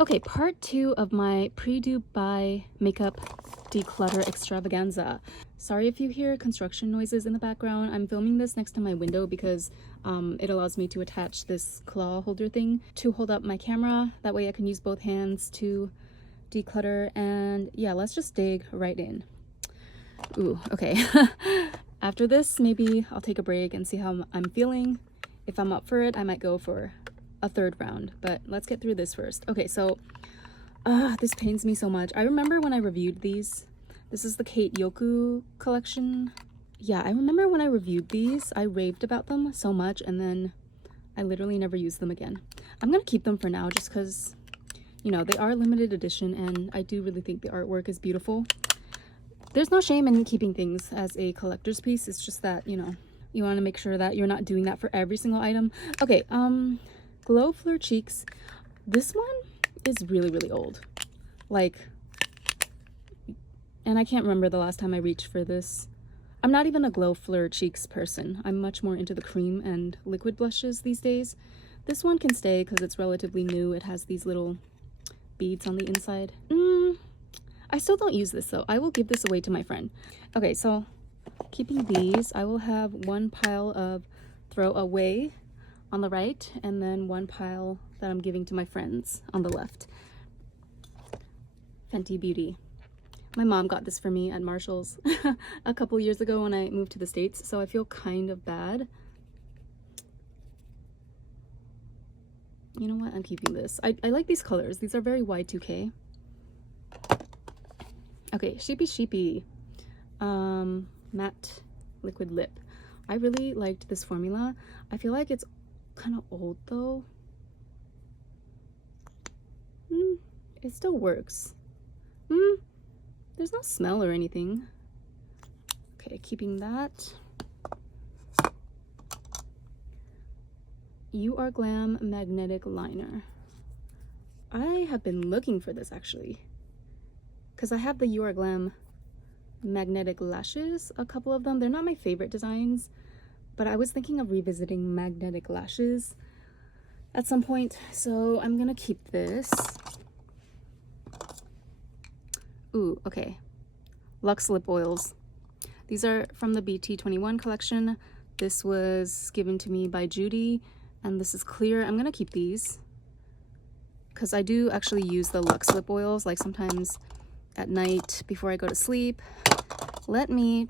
Okay, part 2 of my pre-Dubai makeup declutter extravaganza. Sorry if you hear construction noises in the background. I'm filming this next to my window because it allows me to attach this claw holder thing to hold up my camera. That way I can use both hands to declutter. And yeah, let's just dig right in. Ooh, okay. After this, maybe I'll take a break and see how I'm feeling. If I'm up for it, I might go for a third round, but let's get through this first. Okay, so this pains me so much. I remember when I reviewed these. This is the Kate Yoku collection. Yeah, I remember when I reviewed these, I raved about them so much, and then I literally never used them again. I'm gonna keep them for now just because, you know, they are limited edition, and I do really think the artwork is beautiful. There's no shame in keeping things as a collector's piece. It's just that, you know, you want to make sure that you're not doing that for every single item. Okay, Glow Fleur Cheeks. This one is really old. Like, and I can't remember the last time I reached for this. I'm not even a Glow Fleur Cheeks person. I'm much more into the cream and liquid blushes these days. This one can stay because it's relatively new. It has these little beads on the inside. I still don't use this though. I will give this away to my friend. Okay, so keeping these, I will have one pile of throw away on the right, and then one pile that I'm giving to my friends on the left. Fenty Beauty. My mom got this for me at Marshall's a couple years ago when I moved to the States, so I feel kind of bad. You know what? I'm keeping this. I like these colors. These are very Y2K. Okay, Sheepy. Matte liquid lip. I really liked this formula. I feel like it's kind of old though. It still works. There's no smell or anything. Okay, keeping that. You Are Glam magnetic liner. I have been looking for this actually, because I have the You Are Glam magnetic lashes, a couple of them. They're not my favorite designs, but I was thinking of revisiting magnetic lashes at some point, so I'm gonna keep this. Ooh, okay. Luxe lip oils. These are from the BT21 collection. This was given to me by Judy, and this is clear. I'm gonna keep these because I do actually use the Luxe lip oils, like sometimes at night before I go to sleep. Let me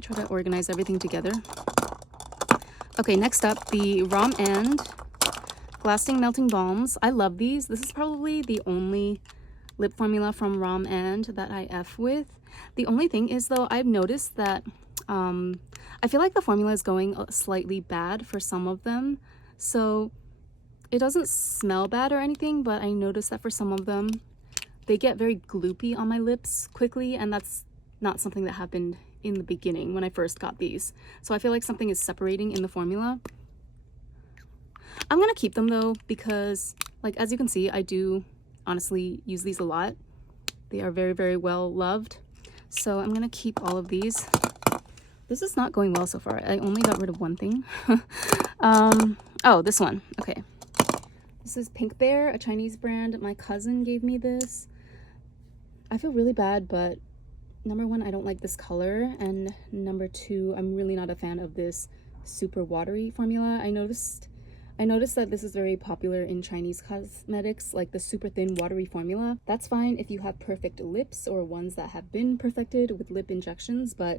try to organize everything together. Okay, next up, the Rom and Lasting Melting Balms. I love these. This is probably the only lip formula from Rom and that I F with. The only thing is though, I've noticed that I feel like the formula is going slightly bad for some of them. So it doesn't smell bad or anything, but I noticed that for some of them, they get very gloopy on my lips quickly, and that's not something that happened in the beginning when I first got these. So I feel like something is separating in the formula. I'm gonna keep them though, because like, as you can see, I do honestly use these a lot. They are very well loved. So I'm gonna keep all of these. This is not going well so far. I only got rid of one thing. Oh, this one. Okay. This is Pink Bear, a Chinese brand. My cousin gave me this. I feel really bad, but number one, I don't like this color, and number two, I'm really not a fan of this super watery formula. I noticed that this is very popular in Chinese cosmetics, like the super thin watery formula. That's fine if you have perfect lips or ones that have been perfected with lip injections, but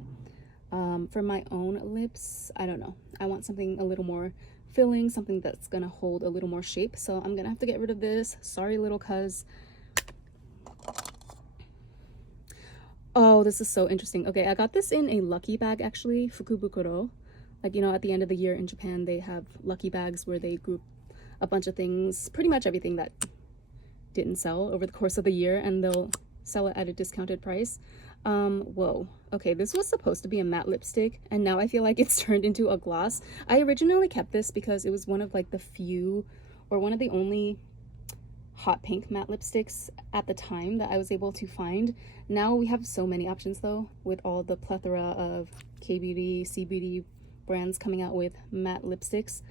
for my own lips, I don't know. I want something a little more filling, something that's gonna hold a little more shape. So I'm gonna have to get rid of this. Sorry, little cuz. Oh, this is so interesting. Okay, I got this in a lucky bag actually, Fukubukuro. Like, you know, at the end of the year in Japan, they have lucky bags where they group a bunch of things, pretty much everything that didn't sell over the course of the year, and they'll sell it at a discounted price. Whoa. Okay, this was supposed to be a matte lipstick, and now I feel like it's turned into a gloss. I originally kept this because it was one of like the few, or one of the only hot pink matte lipsticks at the time that I was able to find. Now we have so many options though, with all the plethora of K-beauty, C-beauty brands coming out with matte lipsticks.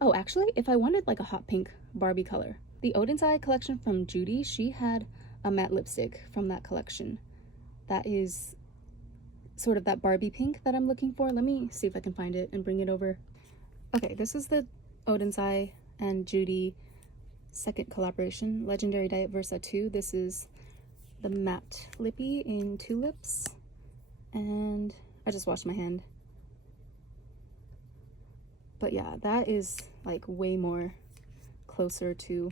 Oh, actually, if I wanted like a hot pink Barbie color, The Odin's Eye collection from Judy, she had a matte lipstick from that collection. That is sort of that Barbie pink that I'm looking for. Let me see if I can find it and bring it over. Okay, this is the Odin's Eye and Judy second collaboration, Legendary Diet Versa 2. This is the matte lippy in Tulips, and I just washed my hand. But yeah, that is like way more closer to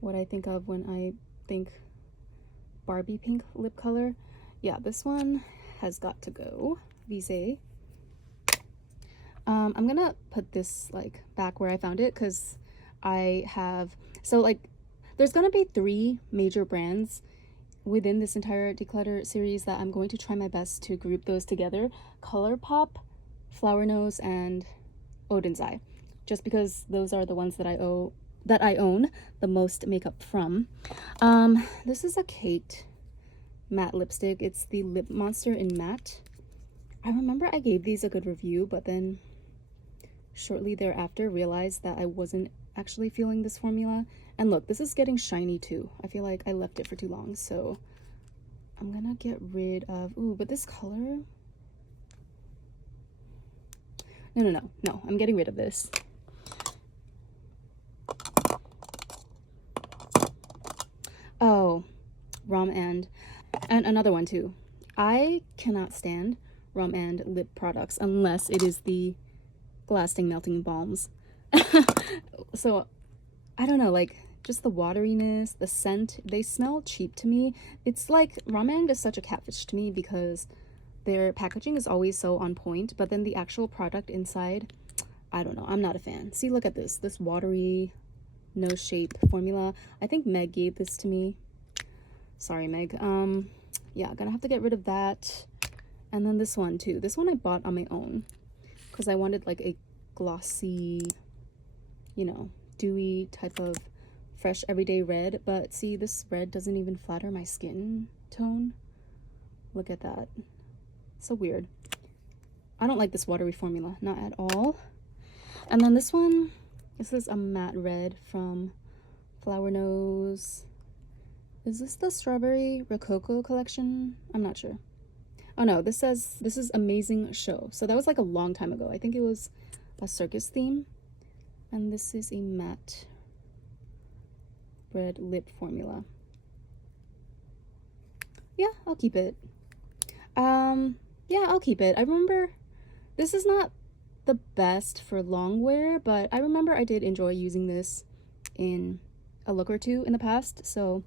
what I think of when I think Barbie pink lip color. Yeah, this one has got to go. Visé. I'm gonna put this like back where I found it, because I have, so like there's gonna be 3 major brands within this entire declutter series that I'm going to try my best to group those together: ColourPop, Flower Nose, and Odin's Eye, just because those are the ones that I own the most makeup from. This is a Kate matte lipstick. It's the Lip Monster in matte. I remember I gave these a good review, but then shortly thereafter realized that I wasn't actually feeling this formula. And look, this is getting shiny too. I feel like I left it for too long, so I'm gonna get rid of, ooh, but this color, no, I'm getting rid of this. Oh, Rom and another one too. I cannot stand Rom and lip products unless it is the lasting melting balms. So I don't know, like just the wateriness, the scent, they smell cheap to me. It's like Rom and is such a catfish to me because their packaging is always so on point, but then the actual product inside, I don't know, I'm not a fan. See, look at this watery nose shape formula. I think Meg gave this to me. Sorry, Meg. Yeah, gonna have to get rid of that. And then this one too. This one I bought on my own because I wanted like a glossy, you know, dewy type of fresh everyday red. But see, this red doesn't even flatter my skin tone. Look at that. So weird. I don't like this watery formula, not at all. And then this one, this is a matte red from Flower Nose. Is this the Strawberry Rococo collection? I'm not sure. Oh no, this says this is Amazing Show. So that was like a long time ago. I think it was a circus theme. And this is a matte red lip formula. Yeah, I'll keep it. Yeah, I'll keep it. I remember this is not the best for long wear, but I remember I did enjoy using this in a look or two in the past, so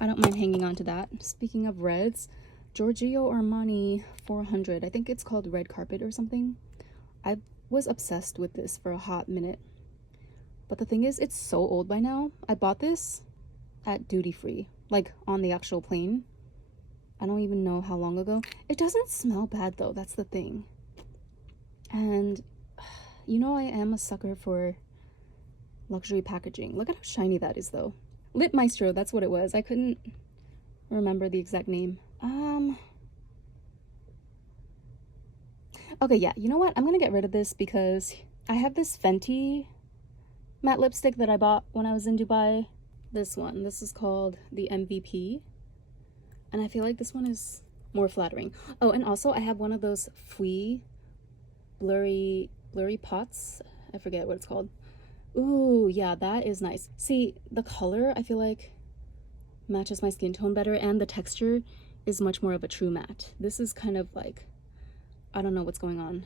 I don't mind hanging on to that. Speaking of reds, Giorgio Armani 400. I think it's called Red Carpet or something. I was obsessed with this for a hot minute. But the thing is, it's so old by now. I bought this at duty free, like on the actual plane. I don't even know how long ago. It doesn't smell bad though, that's the thing. And you know I am a sucker for luxury packaging. Look at how shiny that is though. Lip Maestro, that's what it was. I couldn't remember the exact name. Okay, yeah, you know what? I'm gonna get rid of this because I have this Fenty matte lipstick that I bought when I was in Dubai. This one, this is called the MVP. And I feel like this one is more flattering. Oh, and also I have one of those Fui blurry pots. I forget what it's called. Ooh, yeah, that is nice. See, the color I feel like matches my skin tone better, and the texture is much more of a true matte. This is kind of like, I don't know what's going on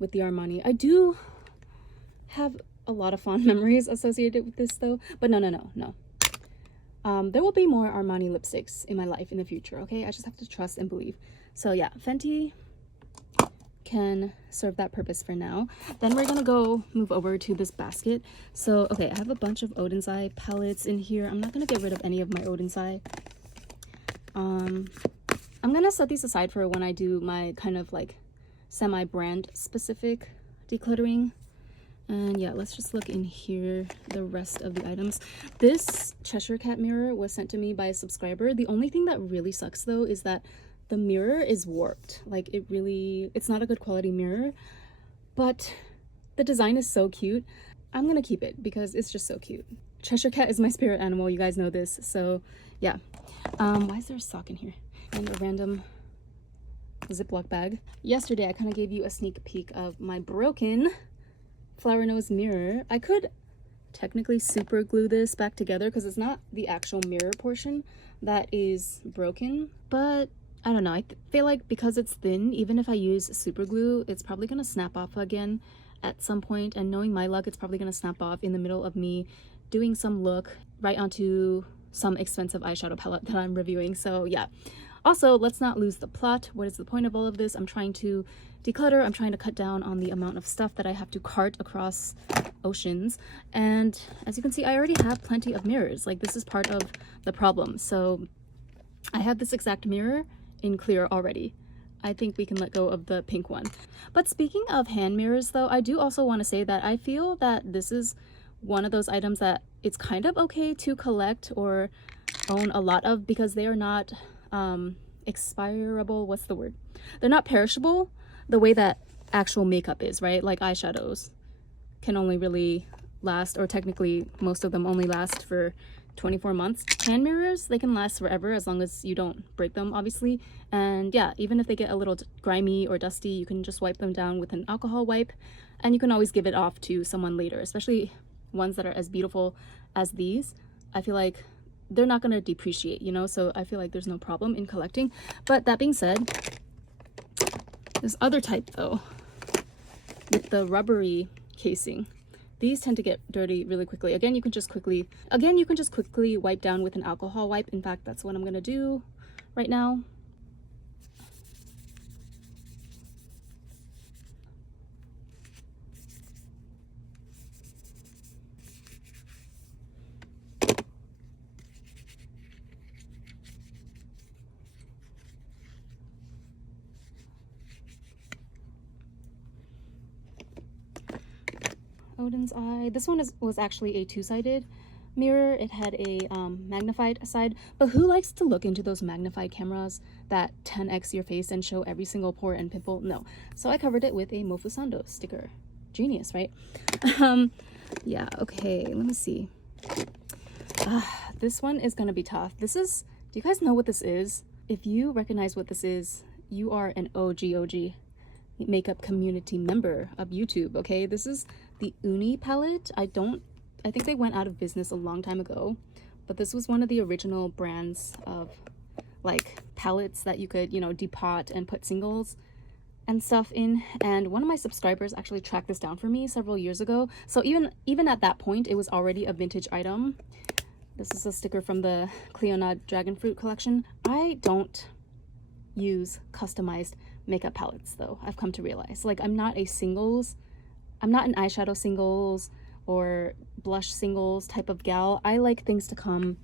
with the Armani. I do have a lot of fond memories associated with this though, but no. There will be more Armani lipsticks in my life in the future, okay? I just have to trust and believe. So yeah, Fenty can serve that purpose for now. Then we're gonna go move over to this basket. So okay, I have a bunch of Odin's Eye palettes in here. I'm not gonna get rid of any of my Odin's Eye. I'm gonna set these aside for when I do my kind of like semi-brand specific decluttering. And yeah, let's just look in here, the rest of the items. This Cheshire Cat mirror was sent to me by a subscriber. The only thing that really sucks though is that the mirror is warped. Like it's not a good quality mirror, but the design is so cute. I'm gonna keep it because it's just so cute. Cheshire Cat is my spirit animal, you guys know this, so yeah. Why is there a sock in here? And a random Ziploc bag. Yesterday I kind of gave you a sneak peek of my broken flower nose mirror. I could technically super glue this back together because it's not the actual mirror portion that is broken, but I don't know, I feel like because it's thin, even if I use super glue, it's probably gonna snap off again at some point, and knowing my luck, it's probably gonna snap off in the middle of me doing some look right onto some expensive eyeshadow palette that I'm reviewing. So yeah. Also, let's not lose the plot. What is the point of all of this? I'm trying to declutter. I'm trying to cut down on the amount of stuff that I have to cart across oceans. And as you can see, I already have plenty of mirrors. Like, this is part of the problem. So I have this exact mirror in clear already. I think we can let go of the pink one. But speaking of hand mirrors though, I do also want to say that I feel that this is one of those items that it's kind of okay to collect or own a lot of because they are not expirable. What's the word? They're not perishable the way that actual makeup is, right? Like eyeshadows can only really last, or technically most of them only last for 24 months. Hand mirrors, they can last forever as long as you don't break them, obviously. And yeah, even if they get a little grimy or dusty, you can just wipe them down with an alcohol wipe, and you can always give it off to someone later, especially ones that are as beautiful as these. I feel like they're not going to depreciate, you know, so I feel like there's no problem in collecting. But that being said, this other type though, with the rubbery casing, these tend to get dirty really quickly. Again, you can just quickly wipe down with an alcohol wipe. In fact, that's what I'm going to do right now. Odin's Eye. This one was actually a two-sided mirror. It had a magnified side, but who likes to look into those magnified cameras that 10x your face and show every single pore and pimple? No. So I covered it with a Mofusando sticker. Genius, right? Yeah, okay, let me see. This one is gonna be tough. Do you guys know what this is? If you recognize what this is, you are an OG makeup community member of YouTube, okay? This is the Uni palette. I think they went out of business a long time ago, but this was one of the original brands of like palettes that you could, you know, depot and put singles and stuff in. And one of my subscribers actually tracked this down for me several years ago. So even at that point, it was already a vintage item. This is a sticker from the cleanout dragon fruit collection. I don't use customized makeup palettes though, I've come to realize. Like, I'm not an eyeshadow singles or blush singles type of gal. I like things to come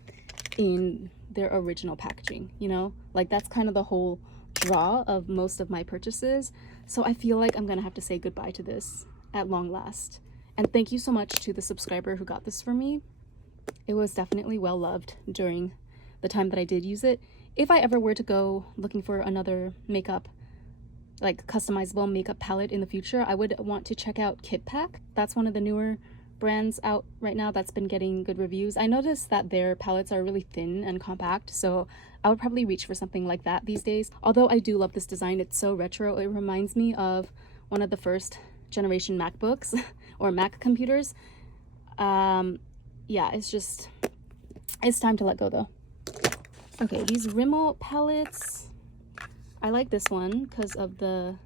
in their original packaging, you know? Like, that's kind of the whole draw of most of my purchases. So I feel like I'm gonna have to say goodbye to this at long last. And thank you so much to the subscriber who got this for me. It was definitely well loved during the time that I did use it. If I ever were to go looking for another makeup, like customizable makeup palette in the future, I would want to check out Kit Pack. That's one of the newer brands out right now that's been getting good reviews. I noticed that their palettes are really thin and compact, so I would probably reach for something like that these days. Although I do love this design, it's so retro. It reminds me of one of the first generation MacBooks or Mac computers. Yeah, it's time to let go though. Okay, these Rimmel palettes, I like this one because of the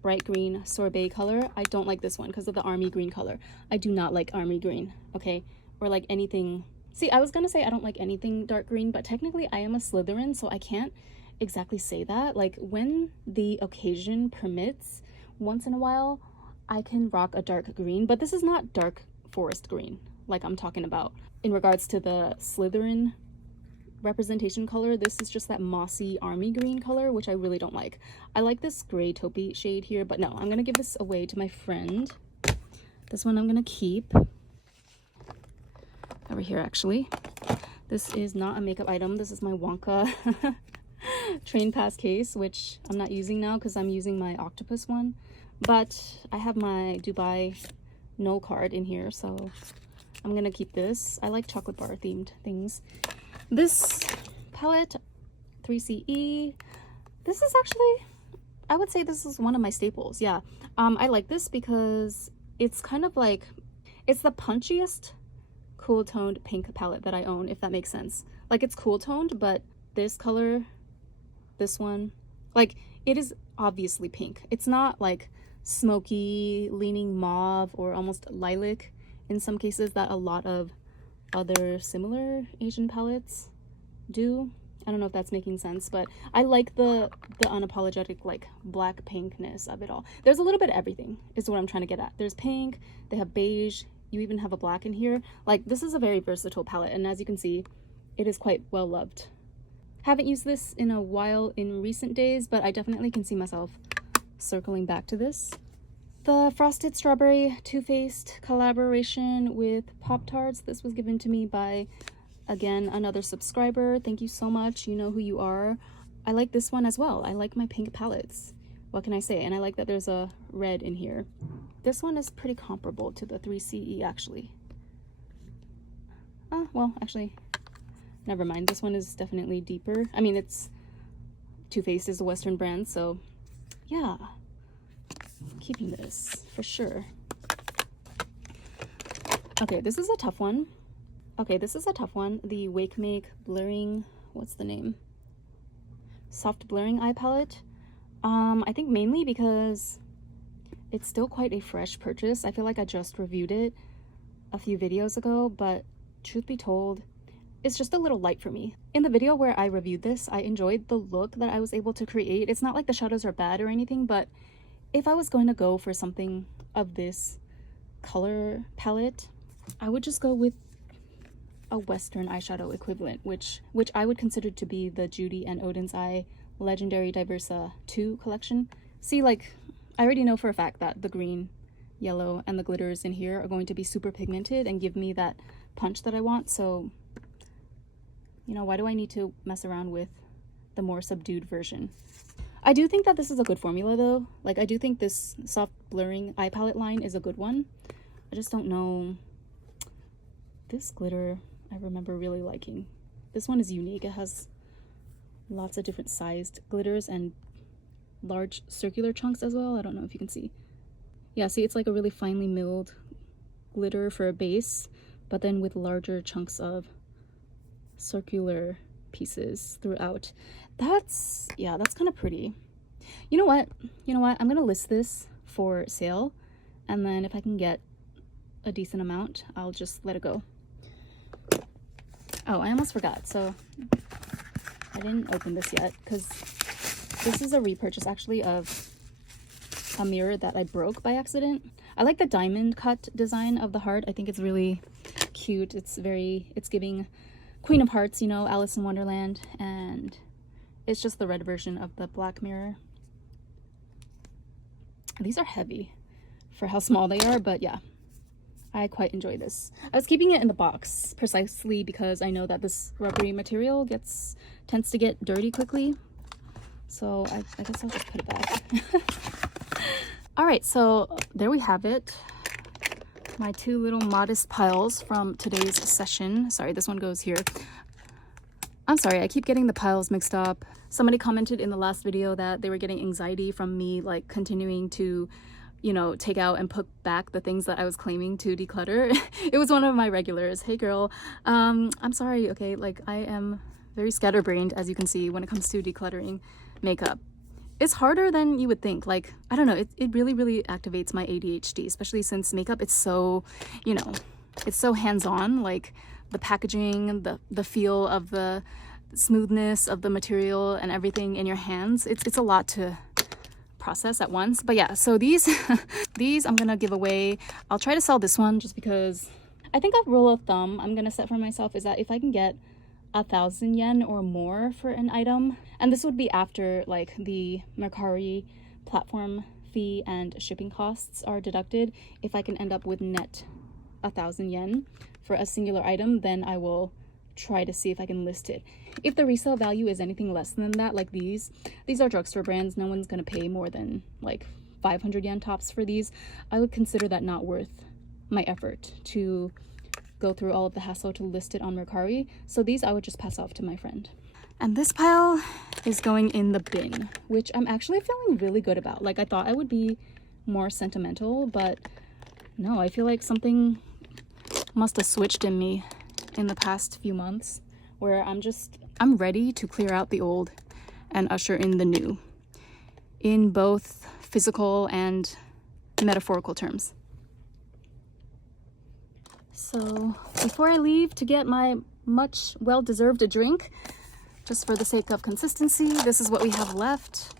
bright green sorbet color. I don't like this one because of the army green color. I do not like army green, okay? Or like anything. See, I was gonna say I don't like anything dark green, but technically I am a Slytherin, so I can't exactly say that. Like, when the occasion permits, once in a while, I can rock a dark green, but this is not dark forest green like I'm talking about. In regards to the Slytherin representation color, this is just that mossy army green color, which I really don't like. I like this gray taupey shade here, but no, I'm gonna give this away to my friend. This one I'm gonna keep over here. Actually, this is not a makeup item. This is my Wonka train pass case, which I'm not using now because I'm using my octopus one, but I have my Dubai no card in here, so I'm gonna keep this. I like chocolate bar themed things. This palette, 3CE, this is actually, I would say this is one of my staples. Yeah, I like this because it's kind of like, it's the punchiest cool toned pink palette that I own, if that makes sense. Like, it's cool toned, but this color, this one, like, it is obviously pink. It's not like smoky leaning mauve or almost lilac in some cases that a lot of other similar Asian palettes do. I don't know if that's making sense, but I like the unapologetic like black pinkness of it all. There's a little bit of everything is what I'm trying to get at. There's pink, they have beige, you even have a black in here. Like, this is a very versatile palette, and as you can see, it is quite well loved. Haven't used this in a while in recent days, but I definitely can see myself circling back to this. The Frosted Strawberry Too Faced collaboration with Pop-Tarts. This was given to me by, again, another subscriber. Thank you so much. You know who you are. I like this one as well. I like my pink palettes. What can I say? And I like that there's a red in here. This one is pretty comparable to the 3CE, actually. Well, actually, never mind. This one is definitely deeper. I mean, it's Too Faced is a Western brand, so yeah. Keeping this for sure. Okay, this is a tough one. The Wake Make Blurring, what's the name? Soft Blurring Eye Palette. I think mainly because it's still quite a fresh purchase. I feel like I just reviewed it a few videos ago, but truth be told, it's just a little light for me. In the video where I reviewed this, I enjoyed the look that I was able to create. It's not like the shadows are bad or anything, but if I was going to go for something of this color palette, I would just go with a Western eyeshadow equivalent, which I would consider to be the Judy and Odin's Eye Legendary Diversa 2 collection. See, like, I already know for a fact that the green, yellow, and the glitters in here are going to be super pigmented and give me that punch that I want, so, you know, why do I need to mess around with the more subdued version? I do think that this is a good formula, though. Like, I do think this soft blurring eye palette line is a good one. I just don't know. This glitter, I remember really liking. This one is unique. It has lots of different sized glitters and large circular chunks as well. I don't know if you can see. Yeah, see, it's like a really finely milled glitter for a base, but then with larger chunks of circular pieces throughout. That's kind of pretty. You know what, I'm gonna list this for sale, and then if I can get a decent amount, I'll just let it go. Oh, I almost forgot, so I didn't open this yet because this is a repurchase actually of a mirror that I broke by accident. I like the diamond cut design of the heart. I think it's really cute. It's giving Queen of Hearts, you know, Alice in Wonderland, and it's just the red version of the black mirror. These are heavy for how small they are, but yeah, I quite enjoy this. I was keeping it in the box precisely because I know that this rubbery material tends to get dirty quickly, so I guess I'll just put it back. All right, so there we have it. My two little modest piles from today's session. Sorry, this one goes here. I'm sorry, I keep getting the piles mixed up. Somebody commented in the last video that they were getting anxiety from me like continuing to, you know, take out and put back the things that I was claiming to declutter. It was one of my regulars. Hey girl, I'm sorry, okay? Like, I am very scatterbrained, as you can see, when it comes to decluttering makeup. It's harder than you would think. Like, I don't know, it really, really activates my ADHD, especially since makeup, it's so, you know, it's so hands-on. Like, the packaging, the feel of the smoothness of the material and everything in your hands, it's a lot to process at once. But yeah, so these these I'm gonna give away. I'll try to sell this one just because I think a rule of thumb I'm gonna set for myself is that if I can get 1,000 yen or more for an item, and this would be after like the Mercari platform fee and shipping costs are deducted, if I can end up with net 1,000 yen for a singular item, then I will try to see if I can list it. If the resale value is anything less than that, like these are drugstore brands, no one's gonna pay more than like 500 yen tops for these, I would consider that not worth my effort to go through all of the hassle to list it on Mercari. So these I would just pass off to my friend. And this pile is going in the bin, which I'm actually feeling really good about. Like, I thought I would be more sentimental, but no, I feel like something must have switched in me in the past few months where I'm ready to clear out the old and usher in the new in both physical and metaphorical terms. So before I leave to get my much well-deserved drink, just for the sake of consistency, this is what we have left.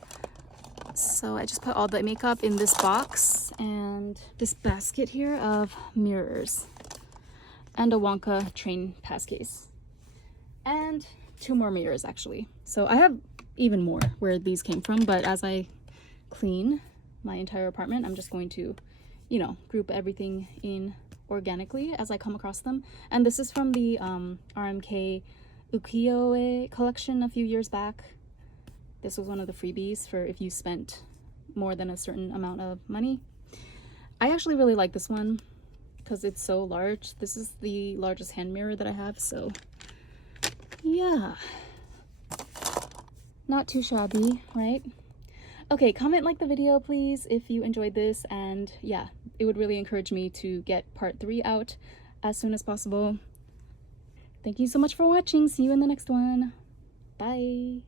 So I just put all the makeup in this box and this basket here of mirrors and a Wonka train pass case and 2 more mirrors actually. So I have even more where these came from, but as I clean my entire apartment, I'm just going to, you know, group everything in organically as I come across them. And this is from the RMK ukiyo-e collection a few years back. This was one of the freebies for if you spent more than a certain amount of money. I actually really like this one because it's so large. This is the largest hand mirror that I have, so yeah, not too shabby, right? Okay, comment, like the video please if you enjoyed this, and yeah, it would really encourage me to get part 3 out as soon as possible. Thank you so much for watching. See you in the next one. Bye.